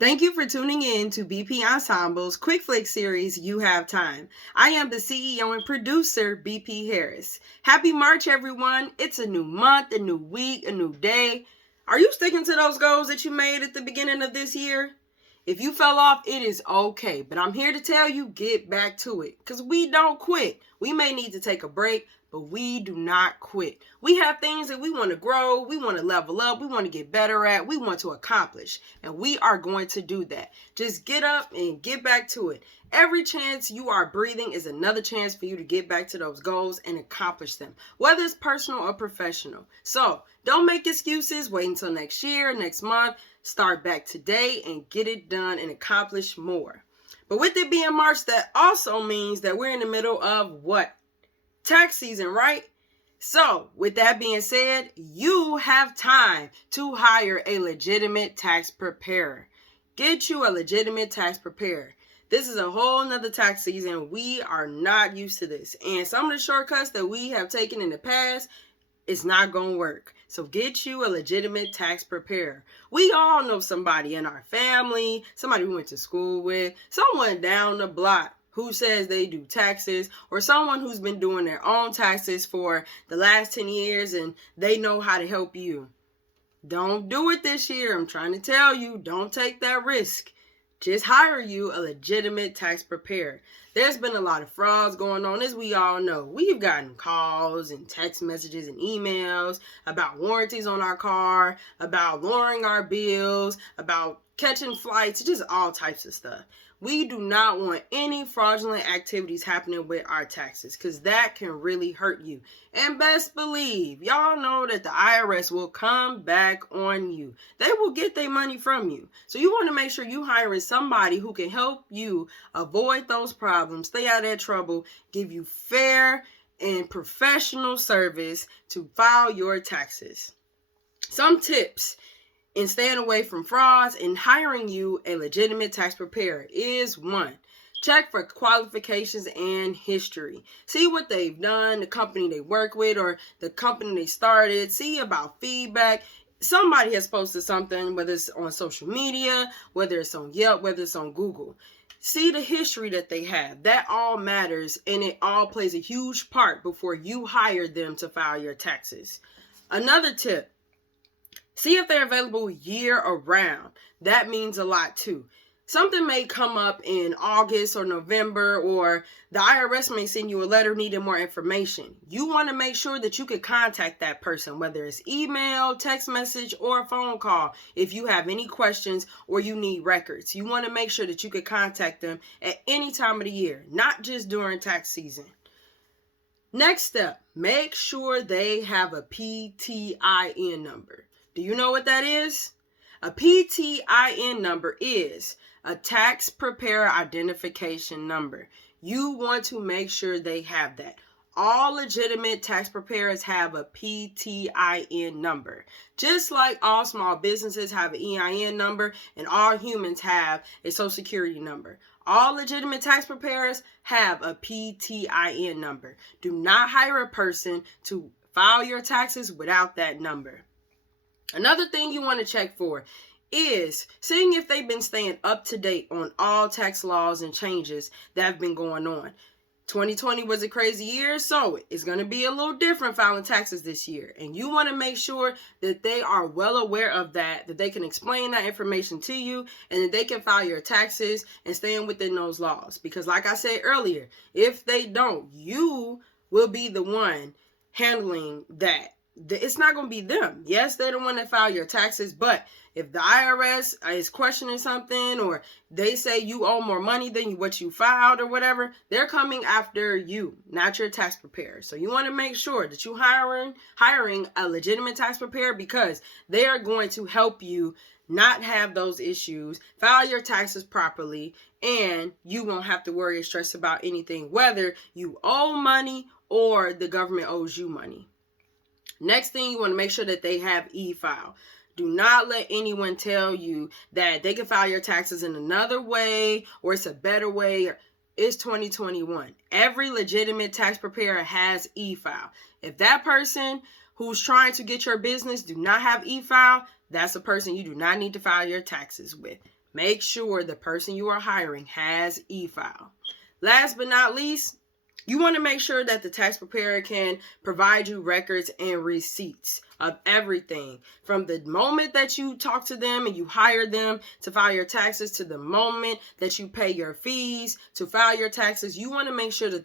Thank you for tuning in to BP Ensemble's Quick Flick series, You Have Time. I am the CEO and producer, BP Harris. Happy March, everyone. It's a new month, a new week, a new day. Are you sticking to those goals that you made at the beginning of this year? If you fell off, it is okay. But I'm here to tell you, get back to it. Because we don't quit. We may need to take a break, but we do not quit. We have things that we want to grow, we want to level up, we want to get better at, we want to accomplish. And we are going to do that. Just get up and get back to it. Every chance you are breathing is another chance for you to get back to those goals and accomplish them, whether it's personal or professional. So don't make excuses. Wait until next year, next month. Start back today and get it done and accomplish more. But with it being March, that also means that we're in the middle of what? Tax season, right? So, with that being said, you have time to hire a legitimate tax preparer. Get you a legitimate tax preparer. This is a whole nother tax season. We are not used to this. And some of the shortcuts that we have taken in the past, it's not going to work. So get you a legitimate tax preparer. We all know somebody in our family, somebody we went to school with, someone down the block who says they do taxes, or someone who's been doing their own taxes for the last 10 years and they know how to help you. Don't do it this year. I'm trying to tell you, don't take that risk. Just hire you a legitimate tax preparer. There's been a lot of frauds going on, as we all know. We've gotten calls and text messages and emails about warranties on our car, about lowering our bills, about catching flights, just all types of stuff. We do not want any fraudulent activities happening with our taxes because that can really hurt you. And best believe, y'all know that the IRS will come back on you. They will get their money from you. So you want to make sure you hiring somebody who can help you avoid those problems, stay out of that trouble, give you fair and professional service to file your taxes. Some tips in staying away from frauds and hiring you a legitimate tax preparer is 1. Check for qualifications and history. See what they've done, the company they work with, or the company they started. See about feedback. Somebody has posted something, whether it's on social media, whether it's on Yelp, whether it's on Google. See the history that they have. That all matters, and it all plays a huge part before you hire them to file your taxes. Another tip. See if they're available year-round. That means a lot too. Something may come up in August or November, or the IRS may send you a letter needing more information. You want to make sure that you can contact that person, whether it's email, text message, or a phone call. If you have any questions or you need records, you want to make sure that you can contact them at any time of the year, not just during tax season. Next step, make sure they have a PTIN number. Do you know what that is? A PTIN number is a tax preparer identification number. You want to make sure they have that. All legitimate tax preparers have a PTIN number. Just like all small businesses have an EIN number and all humans have a social security number. All legitimate tax preparers have a PTIN number. Do not hire a person to file your taxes without that number. Another thing you want to check for is seeing if they've been staying up to date on all tax laws and changes that have been going on. 2020 was a crazy year, so it's going to be a little different filing taxes this year. And you want to make sure that they are well aware of that they can explain that information to you, and that they can file your taxes and staying within those laws. Because like I said earlier, if they don't, you will be the one handling that. It's not going to be them. Yes, they're the one that file your taxes, but if the IRS is questioning something, or they say you owe more money than what you filed or whatever, they're coming after you, not your tax preparer. So you want to make sure that you hiring a legitimate tax preparer, because they are going to help you not have those issues, file your taxes properly, and you won't have to worry or stress about anything, whether you owe money or the government owes you money. Next thing, you want to make sure that they have e-file. Do not let anyone tell you that they can file your taxes in another way or it's a better way. It's 2021. Every legitimate tax preparer has e-file. If that person who's trying to get your business do not have e-file, that's a person you do not need to file your taxes with. make sure the person you are hiring has e-file. Last but not least, you want to make sure that the tax preparer can provide you records and receipts of everything from the moment that you talk to them and you hire them to file your taxes to the moment that you pay your fees to file your taxes. You want to make sure that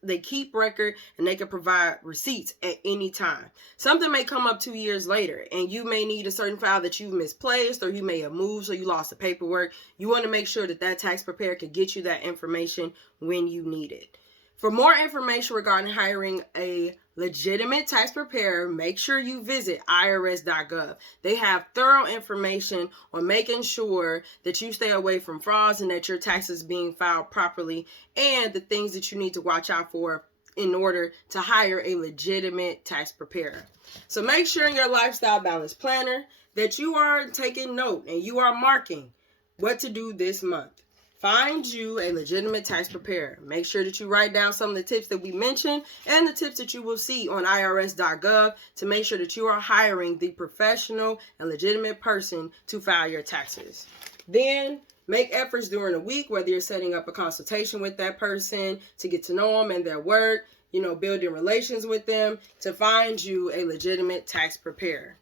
they keep record and they can provide receipts at any time. Something may come up 2 years later and you may need a certain file that you've misplaced, or you may have moved so you lost the paperwork. You want to make sure that that tax preparer can get you that information when you need it. For more information regarding hiring a legitimate tax preparer, make sure you visit irs.gov. They have thorough information on making sure that you stay away from frauds and that your taxes being filed properly, and the things that you need to watch out for in order to hire a legitimate tax preparer. So make sure in your lifestyle balance planner that you are taking note and you are marking what to do this month. Find you a legitimate tax preparer. Make sure that you write down some of the tips that we mentioned and the tips that you will see on irs.gov to make sure that you are hiring the professional and legitimate person to file your taxes. Then make efforts during the week, whether you're setting up a consultation with that person to get to know them and their work, building relations with them, to find you a legitimate tax preparer.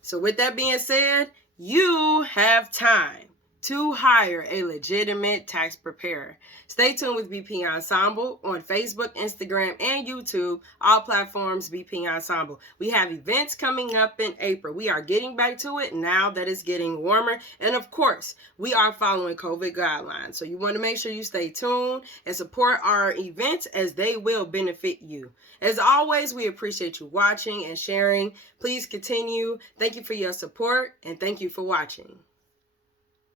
So with that being said, you have time to hire a legitimate tax preparer. Stay tuned with BP Ensemble on Facebook, Instagram, and YouTube. All platforms, BP Ensemble. We have events coming up in April. We are getting back to it now that it's getting warmer. And of course, we are following COVID guidelines. So you want to make sure you stay tuned and support our events, as they will benefit you. As always, we appreciate you watching and sharing. Please continue. Thank you for your support, and thank you for watching.